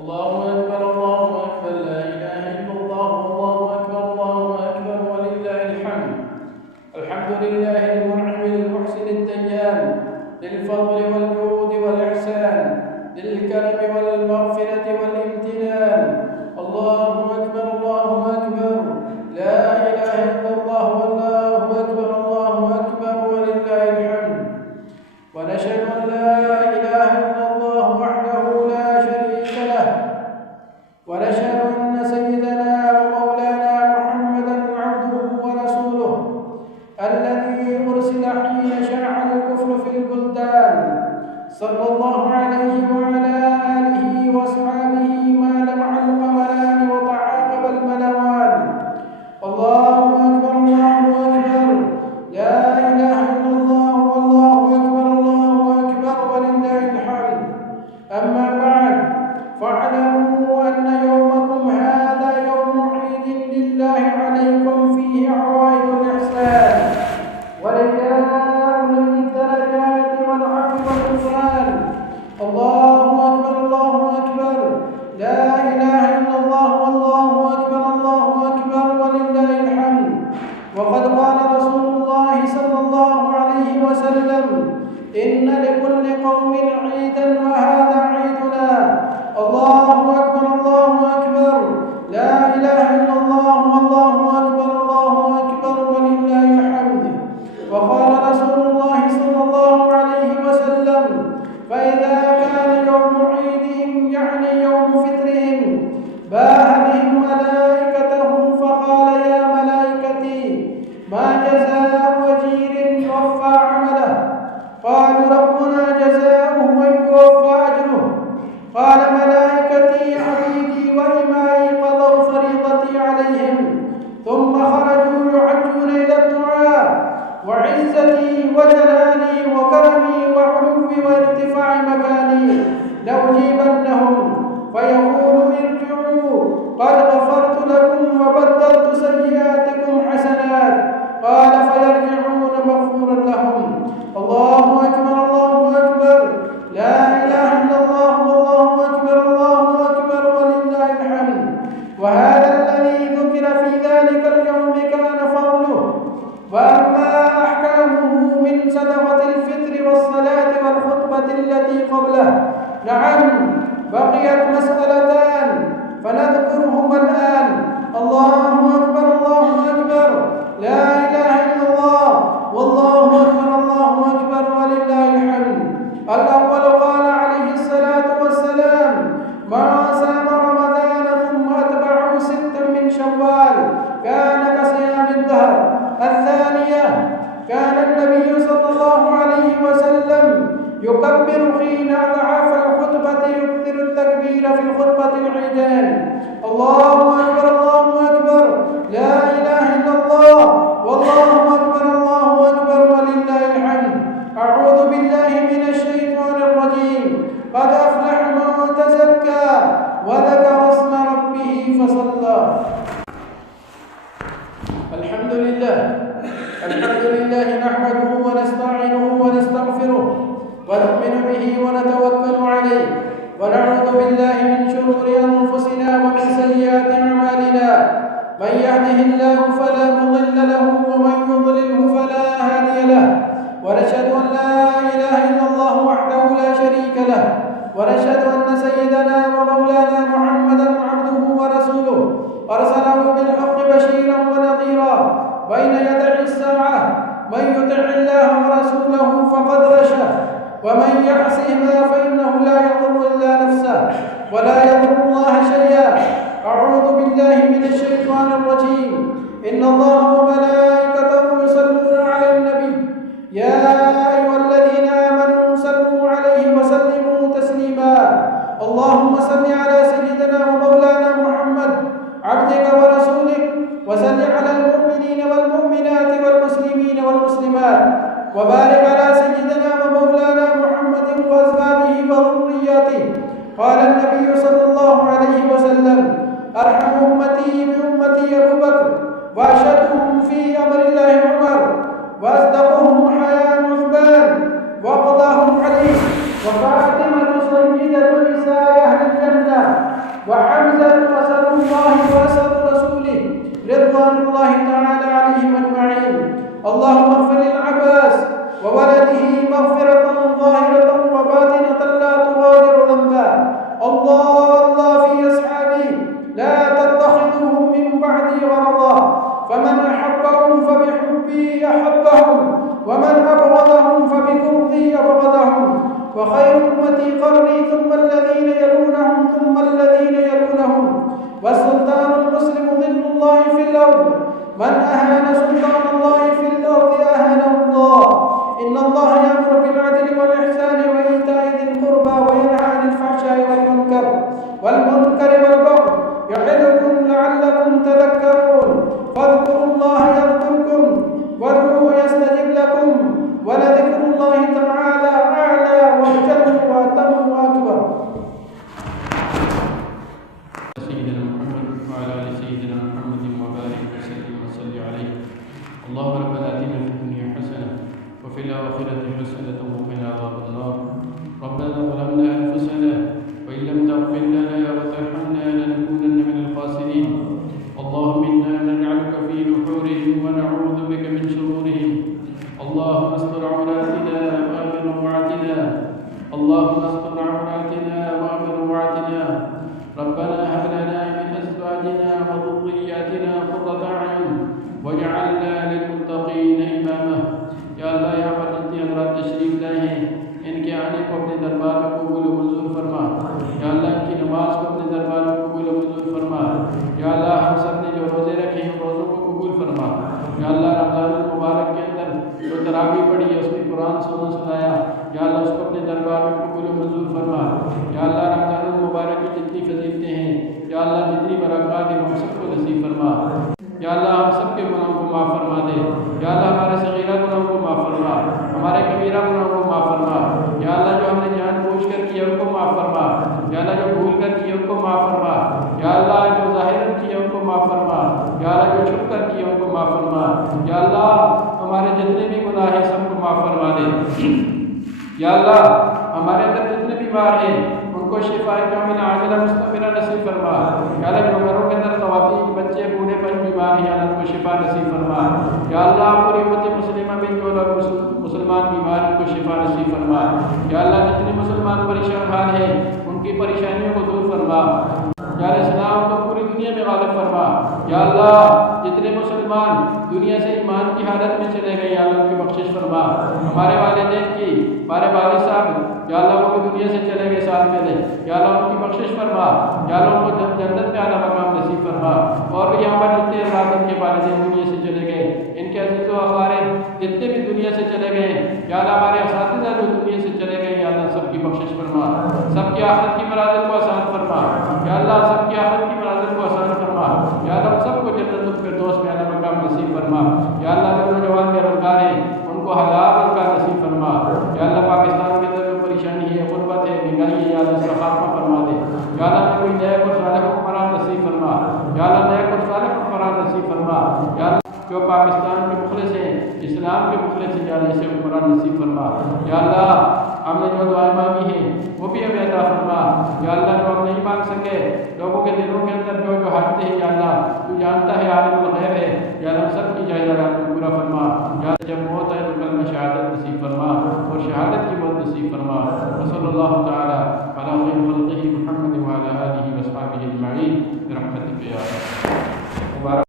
الله أكبر الله أكبر لا إله إلا الله الله أكبر ولله الحمد. الحمد لله المنعم المحسن الديان ذي الفضل والجود والإحسان ذي الكرم والمغفرة والامتنان. الله أكبر لا إله إلا الله الله أكبر ولله الحمد. ونشهد أن لا إله إلا الله وحده لا شريك له، ونشهد أن سيدنا ومولانا محمدا عبده ورسوله الذي أرسل حين شاع الكفر في البلدان، صلى الله عليه وعلى آله وأصحابه ما لمع القمران وتعاقب الملوان. الله أكبر لا إله إلا الله والله أكبر ولله الحمد. أما بعد، فاعلموا أن يومكم هذا يوم عيد لله عليكم فيه عوائد الإحسان ورجاء للدرجات والعفو والغفران. الله أكبر لا إله إلا الله والله أكبر ولله الحمد. وقد قال رسول الله صلى الله عليه وسلم: إن لكل قوم عيدا وهذا عيدنا. الله أكبر لا إله إلا الله والله أكبر ولله الحمد. وقال رسول الله صلى الله عليه وسلم: فإذا كان يوم عيدهم يعني يوم فطرهم باه بهم ملائكته فقال: يا ملائكتي ما جزاء أجير يوفى عمله؟ قالوا: ربنا جزاؤه ويوفى أجره. قال: ملائكتي عبيدي وإمائي قضوا فريضتي عليهم ثم خرجوا يعجون إلى الدعاء، وعزتي وجلالي وكرمي وعلوي وارتفاع مكاني لأجيبنهم، فيقول: ارجعوا قد غفرت لكم وبدلت سيئاتكم حسنات. قال: فيرجعون مغفورا لهم. الله أكبر لا إله إلا الله والله أكبر ولله الحمد. وهذا الذي ذكر في ذلك اليوم كان فضله. وأما أحكامه من صدقة الفطر والصلاة والخطبة التي قبله، نعم بقيت مسألتان فنذكرهما الآن. الله أكبر لا إله إلا الله والله أكبر ولله الحمد. الأول قال عليه الصلاة والسلام: من صام رمضان ثم أتبعه 6 من شوال كان كصيام الدهر. الثانية كان النبي صلى الله عليه وسلم يكبر حين أضعاف الخطبة، يكثر التكبير في الخطبة العيدان. الله أكبر لا إله إلا الله والله أكبر ولله الحمد. أعوذ بالله من الشيطان الرجيم. قد أفلح من تزكى وذكر اسم ربه فصلى. الحمد لله نحمده ونستعينه ونستغفره ونؤمن به ونتوكل عليه، ونعوذ بالله من شرور أنفسنا ومن سيئات أعمالنا. من يهده الله فلا مضل له ومن يضلله فلا هادي له. ونشهد أن لا إله إلا الله وحده لا شريك له، ونشهد أن سيدنا ومولانا محمدا عبده ورسوله أرسله بالحق بشيرا ونذيرا بين يدي الساعة. من يطع الله ورسوله فقد رشد، ومن يعصهما فإنه لا يضر إلا نفسه ولا يضر الله شيئا. أعوذ بالله من الشيطان الرجيم. إن الله وملائكته يصلون على النبي يا أيها الذين آمنوا صلوا عليه وسلموا تسليما. اللهم صل على سيدنا ومولانا محمد عبدك ورسولك، وصل على المؤمنين والمؤمنات والمسلمين والمسلمات، وبارك على سيدنا ومولانا محمد وأزواجه وذرياته. قال النبي صلى الله عليه وسلم: أرحم أمتي بأمتي أبو بكر، وأشدهم في أمر الله عمر، وأصدقهم حياء عثمان، وأقضاهم عليه، وفاطمة سيدة نساء أهل الجنة. والمنكر والبغي يعظكم لعلكم تذكرون فاذكروا الله يذكركم وادعوه يستجب لكم ولذكر الله تعالى أعلى وأجل وأتم وأكبر. سيدنا محمد وعلى آل سيدنا محمد وبارك وسلم وصل عليه. اللهم ربنا آتنا في الدنيا حسنة وفي الآخرة حسنة وقنا عذاب النار. ربنا ظلمنا أنفسنا وإن لم تغفر لنا وترحمنا لنكونن من الخاسرين. اللهم إنا نجعلك في نحورهم ونعوذ بك من شرورهم. اللهم استر عوراتنا وآمن روعاتنا. اللهم استر عوراتنا وآمن روعاتنا. ربنا هب لنا من أزواجنا وذرياتنا قرة أعين واجعلنا للمتقين إماما. یا اللہ یہاں پر جتنی حضرات تشریف لائے ہیں ان کے آنے کو اپنے دربار میں قبول و منظور فرما. یا اللہ ان کی نماز کو اپنے دربار میں قبول و منظور فرما. یا اللہ ہم سب نے جو روزے رکھے ہیں روزوں کو قبول فرما. یا اللہ رمضان المبارک کے اندر جو تراویح پڑھی ہے اس میں قرآن سنایا یا اللہ اس کو اپنے دربار میں قبول و منظور فرما. یا اللہ رمضان المبارک کی جتنی فضیلتیں ہیں یا اللہ جتنی برکات ہیں ہم سب کو نصیب فرما. یا اللہ ہم سب کے گناہوں کو معاف فرما دے. یا اللہ ہمارے صغیرہ گناہوں کو معاف فرما. ہمارے کبیرہ گناہوں کو معاف فرما. یا اللہ جو ہم نے جان بوجھ کر کیا ان کو معاف فرما. یا اللہ جو بھول کر کیا ان کو معاف فرما. یا اللہ جو ظاہر کیا ان کو معاف فرما. یا اللہ جو چھپ کر کیا ان کو معاف فرما. یا اللہ ہمارے جتنے بھی گناہ ہیں سب کو معاف فرما دے. یا اللہ ہمارے اندر جتنے بیمار ہیں ان کو شفا کاملہ عاجلہ مستمرہ نصیب فرما. یا اللہ جو گھروں کے اندر خواتین بچے بوڑھے بچے بیمار ہیں یا اللہ ان کو شفا نصیب فرما. یا اللہ پوری امت مسلمہ میں جو لوگ مسلمان بیمار ان کو شفا نصیب فرما. یا اللہ جتنے مسلمان پریشان حال ہیں ان کی پریشانیوں کو دور فرما. یا اللہ اسلام کو پوری دنیا میں غالب فرما. یا اللہ جتنے مسلمان دنیا سے ایمان کی حالت میں چلے گئے یا اللہ ان کی بخشش فرما. ہمارے والدین کی ہمارے والد صاحب یا اللہ وہ بھی دنیا سے چلے گئے ساتھ میں دے. یا اللہ ان کی بخشش فرما. یا اللہ ان کو جنت میں اعلیٰ مقام نصیب فرما. اور بھی یہاں پر جتنے افراد ان کے والدین دنیا سے چلے گئے ان کے عزیز و اقارب جتنے بھی دنیا سے چلے گئے یا اللہ ہمارے اساتذہ جو دنیا سے چلے گئے یا اللہ سب کی بخشش فرما. سب کی آخرت کی منازل کو آسان فرما. یا اللہ سب کی آخرت کی منازل کو آسان فرما. یا اللہ سب کو جنت الفردوس میں اعلیٰ مقام نصیب فرما. یا اللہ جو نوجوان بے روزگار ہیں ان کو حلال روزگار نصیب فرما. یا اللہ پاکستان کے اندر جو پریشانی ہے غربت ہے مہنگائی ہے یا اللہ اس کا خاتمہ فرما دے. یا اللہ کوئی نیک اور صالح حکمران نصیب فرما. یا اللہ نیک اور صالح حکمران نصیب فرما. یا اللہ جو پاکستان کے مخلص ہیں اسلام کے مخلص ہیں یا اللہ اسے حکمران نصیب فرما. یا اللہ ہم نے جو دعائیں مانگی ہیں وہ بھی ہمیں عطا فرما. یا اللہ جو ہم نہیں مانگ سکے لوگوں کے دلوں کے اندر جو ہٹتے ہیں یا اللہ تو جانتا ہے عالم الغیب ہے. یا اللہ سب کی جائزہ رات کو پورا فرما. یا جب موت ہے تو کلمہ شہادت نصیب فرما اور شہادت کی موت نصیب فرما. صلی اللہ تعالی علی خیر خلقہ محمد وعلی آلہ وصحبہ اجمعین برحمتک یا رب.